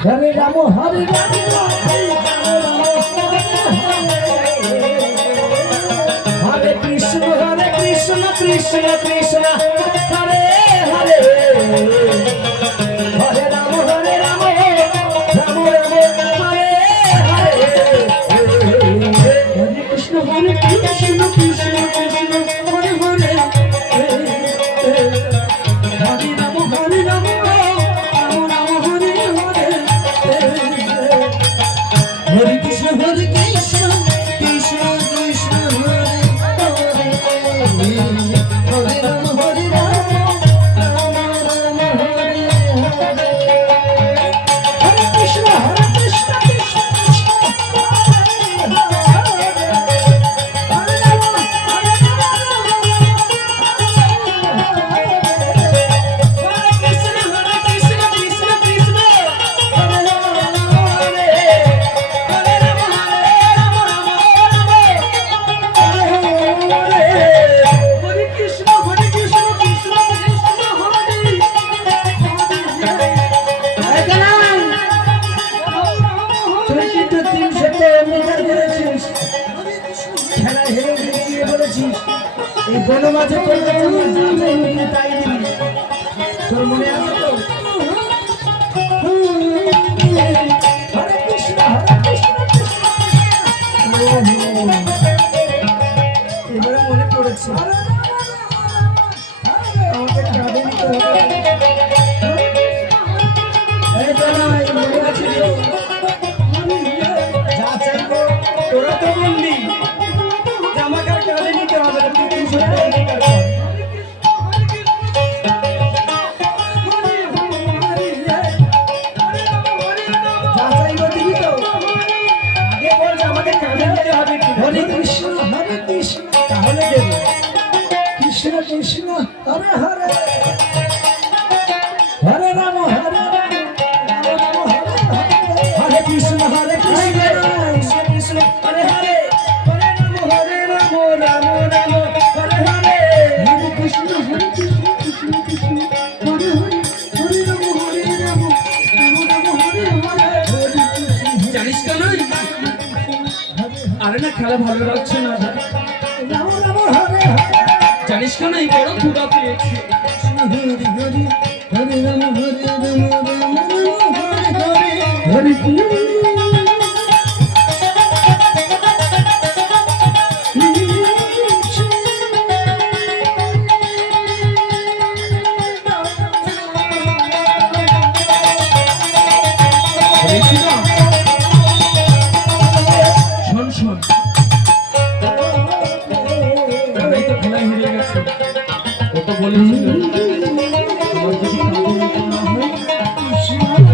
হরে রাম হরে রাম হরে Krishna Krishna Krishna Hare Hare Hare Ram Ram Ram Hare Hare Hare Krishna Krishna Krishna Hare Hare Hare Ram Ram Hare Krishna Krishna Krishna Hare Hare Hare Rama Hare Rama Rama Rama Hare Hare Hare Krishna Krishna Krishna Hare Rama Hare বনমাঝে তোর কাছে তাই দিবি তোর মনে আছে তো হরে কৃষ্ণ এবারে মনে পড়েছে আমাকে কাঁদে নিতে হবে মনে আছে যা চাইবো তোরা তো বললি আমাকে কাঁদে নিতে হবে তুই হরে কৃষ্ণ তাহলে দেব কৃষ্ণ কৃষ্ণ হরে হরে হরে রাম হরে কৃষ্ণ কৃষ্ণ হরে হরে হরে রাম রাম রাম হরে হরে হরে কৃষ্ণ কৃষ্ণ কৃষ্ণ হরে হরে হরে রাম রাম রাম হরে হরে জানিস কেন আরে না খেলা ভালো লাগছে না জানিস কেন এই বড় ক্ষুধা পেয়েছি হরে রাম হরে রাম রাম রাম হরে হরে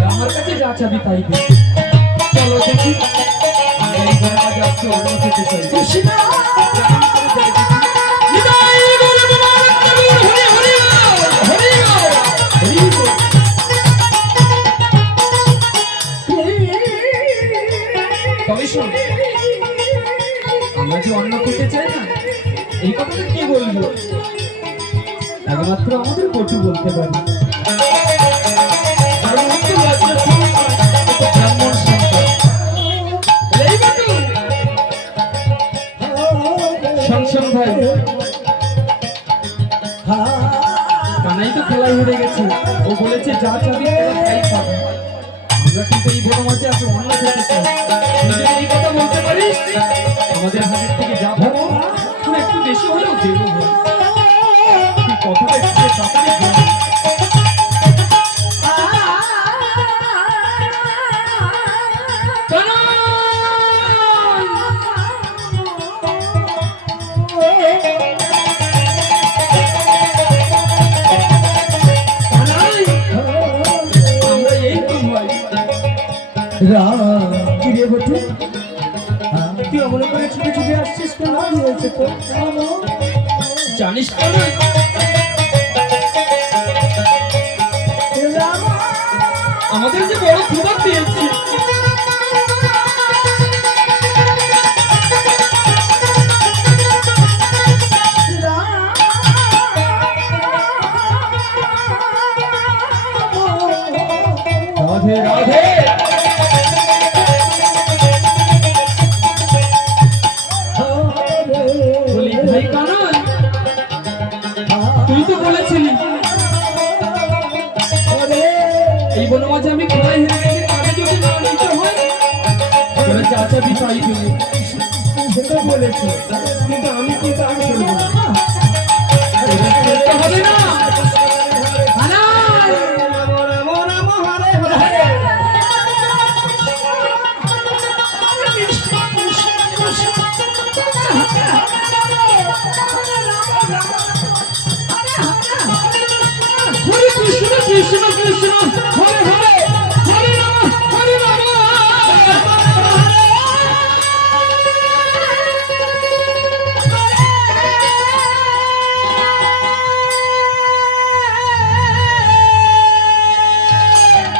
আমার কাছে যা চাবি তাই দে চলো দেখি আমরা যে অন্ন খেতে চাই না এই কথাটা কি বলবো একমাত্র আমাদের কটু বলতে পারি ভাই কানাই তো খেলায় হেরে গেছে ও বলেছে যা চাবি তাই পাবে আমরা কিন্তু এই বড় মাঝে আছে অন্য খেতে চাই যদি এই কথা বলতে পারিস আমাদের হাতের থেকে যা পাবো তুই একটু বেশি হলেও দেবো তুই কথাটা একটু তাড়াতাড়ি বল কিরে বটু তুই অমন করে ছুটে ছুটে আসছিস কেন কি হয়েছে তো জানিস আমাদের যে বড় ক্ষুধা পেয়েছি রাধে রাধে চাবি তাই দেবো। সেটা বলেছে, কিন্তু আমি কিন্তু আমি বলবো না। খেলতে হবে না,